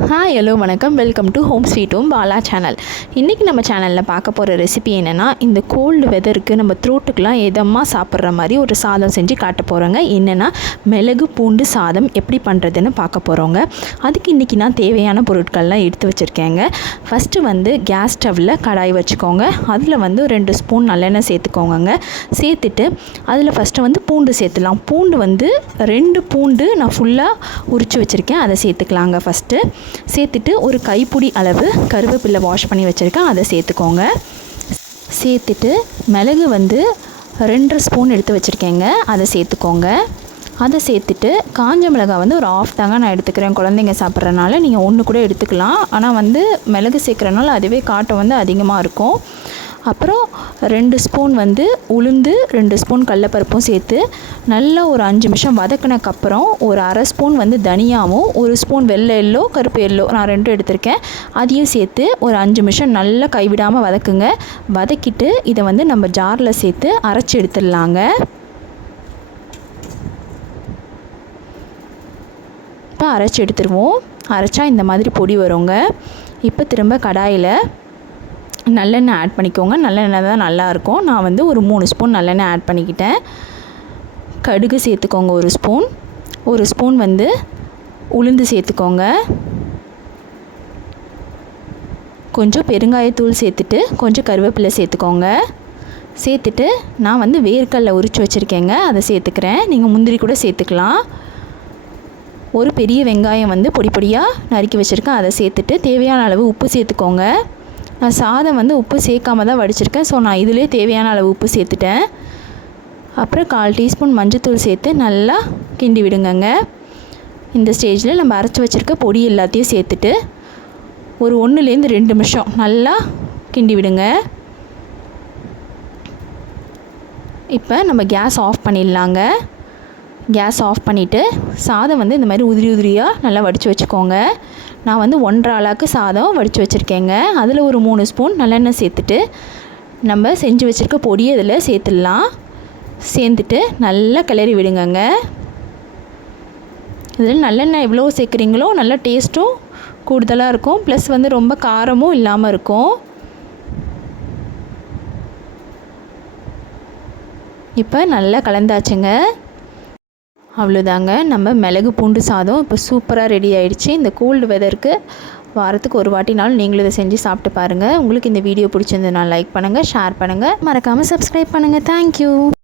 Hi hello வணக்கம், welcome to home sweet home Bala channel. இன்றைக்கி நம்ம சேனலில் பார்க்க போகிற ரெசிபி என்னென்னா, இந்த கோல்டு வெதருக்கு நம்ம த்ரோட்டுக்கெலாம் எதமாக சாப்பிட்ற மாதிரி ஒரு சாதம் செஞ்சு காட்ட போகிறோங்க. என்னென்னா மிளகு பூண்டு சாதம் எப்படி பண்ணுறதுன்னு பார்க்க போகிறோங்க. அதுக்கு இன்றைக்கி நான் தேவையான பொருட்கள்லாம் எடுத்து வச்சுருக்கேங்க. ஃபஸ்ட்டு கேஸ் ஸ்டவ்வில் கடாய் வச்சுக்கோங்க. அதில் 2 ஸ்பூன் நல்லெண்ணெய் சேர்த்துக்கோங்க. சேர்த்துட்டு அதில் ஃபஸ்ட்டு பூண்டு சேர்த்துலாம். பூண்டு 2 பூண்டு நான் ஃபுல்லாக உரித்து வச்சுருக்கேன், அதை சேர்த்துக்கலாங்க. ஃபஸ்ட்டு சேர்த்துட்டு ஒரு கைப்பிடி அளவு கருவேப்பிலை வாஷ் பண்ணி வச்சுருக்கேன், அதை சேர்த்துக்கோங்க. சேர்த்துட்டு மிளகு 2.5 ஸ்பூன் எடுத்து வச்சுருக்கேங்க, அதை சேர்த்துக்கோங்க. அதை சேர்த்துட்டு காஞ்ச மிளகாய் ஒரு ஆஃப் தாங்க நான் எடுத்துக்கிறேன். குழந்தைங்க சாப்பிட்றனால நீங்கள் 1 கூட எடுத்துக்கலாம். ஆனால் மிளகு சேர்க்குறனால அதுவே காட்டம் அதிகமாக இருக்கும். அப்புறம் 2 ஸ்பூன் உளுந்து, 2 ஸ்பூன் கடலப்பருப்பும் சேர்த்து நல்லா ஒரு 5 நிமிஷம் வதக்கினக்கப்புறம் ஒரு அரை ஸ்பூன் தனியாவும் 1 ஸ்பூன் வெள்ளை எள்ளோ கருப்பு எள்ளோ நான் 2 எடுத்திருக்கேன், அதையும் சேர்த்து ஒரு 5 நிமிஷம் நல்லா கைவிடாமல் வதக்குங்க. வதக்கிட்டு இதை நம்ம ஜாரில் சேர்த்து அரைச்சி எடுத்துடலாங்க. இப்போ அரைச்சி எடுத்துருவோம். அரைச்சா இந்த மாதிரி பொடி வருங்க. இப்போ திரும்ப கடாயில் நல்லெண்ணெய் ஆட் பண்ணிக்கோங்க. நல்லெண்ணெய் தான் நல்லாயிருக்கும். நான் ஒரு 3 ஸ்பூன் நல்லெண்ணெய் ஆட் பண்ணிக்கிட்டேன். கடுகு சேர்த்துக்கோங்க 1 ஸ்பூன். 1 ஸ்பூன் உளுந்து சேர்த்துக்கோங்க. கொஞ்சம் பெருங்காயத்தூள் சேர்த்துட்டு கொஞ்சம் கருவேப்பிலை சேர்த்துக்கோங்க. சேர்த்துட்டு நான் வேர்க்கடலை உரித்து வச்சுருக்கேங்க, அதை சேர்த்துக்கிறேன். நீங்கள் முந்திரி கூட சேர்த்துக்கலாம். ஒரு பெரிய வெங்காயம் பொடி பொடியாக நறுக்கி வச்சுருக்கேன், அதை சேர்த்துட்டு தேவையான அளவு உப்பு சேர்த்துக்கோங்க. நான் சாதம் உப்பு சேர்க்காம தான் வடிச்சிருக்கேன், ஸோ நான் இதிலே தேவையான அளவு உப்பு சேர்த்துட்டேன். அப்புறம் 1/4 டீஸ்பூன் மஞ்சள்தூள் சேர்த்து நல்லா கிண்டி விடுங்கங்க. இந்த ஸ்டேஜில் நம்ம அரைச்சி வச்சுருக்க பொடி எல்லாத்தையும் சேர்த்துட்டு ஒரு 1-2 நிமிஷம் நல்லா கிண்டி விடுங்க. இப்போ நம்ம கேஸ் ஆஃப் பண்ணிடலாங்க. கேஸ் ஆஃப் பண்ணிவிட்டு சாதம் இந்த மாதிரி உதிரி உதிரியாக நல்லா வடித்து வச்சுக்கோங்க. நான் 1.5 ஆளாக்கு சாதம் வடித்து வச்சுருக்கேங்க. அதில் ஒரு 3 ஸ்பூன் நல்லெண்ணெய் சேர்த்துட்டு நம்ம செஞ்சு வச்சுருக்க பொடியை இதில் சேர்த்துடலாம். சேர்த்துட்டு நல்லா கிளறி விடுங்கங்க. இதில் நல்லெண்ணெய் எவ்வளோ சேர்க்குறீங்களோ நல்லா டேஸ்ட்டும் கூடுதலாக இருக்கும், ப்ளஸ் ரொம்ப காரமும் இல்லாமல் இருக்கும். இப்போ நல்லா கலந்தாச்சுங்க. அவ்வளோதாங்க, நம்ம மிளகு பூண்டு சாதம் இப்போ சூப்பராக ரெடி ஆகிடுச்சு. இந்த கோல்டு வெதருக்கு வாரத்துக்கு ஒரு வாட்டினாலும் நீங்களும் இதை செஞ்சு சாப்பிட்டு பாருங்கள். உங்களுக்கு இந்த வீடியோ பிடிச்சிருந்ததுனால லைக் பண்ணுங்கள், ஷேர் பண்ணுங்கள், மறக்காமல் சப்ஸ்கிரைப் பண்ணுங்கள். தேங்க்யூ.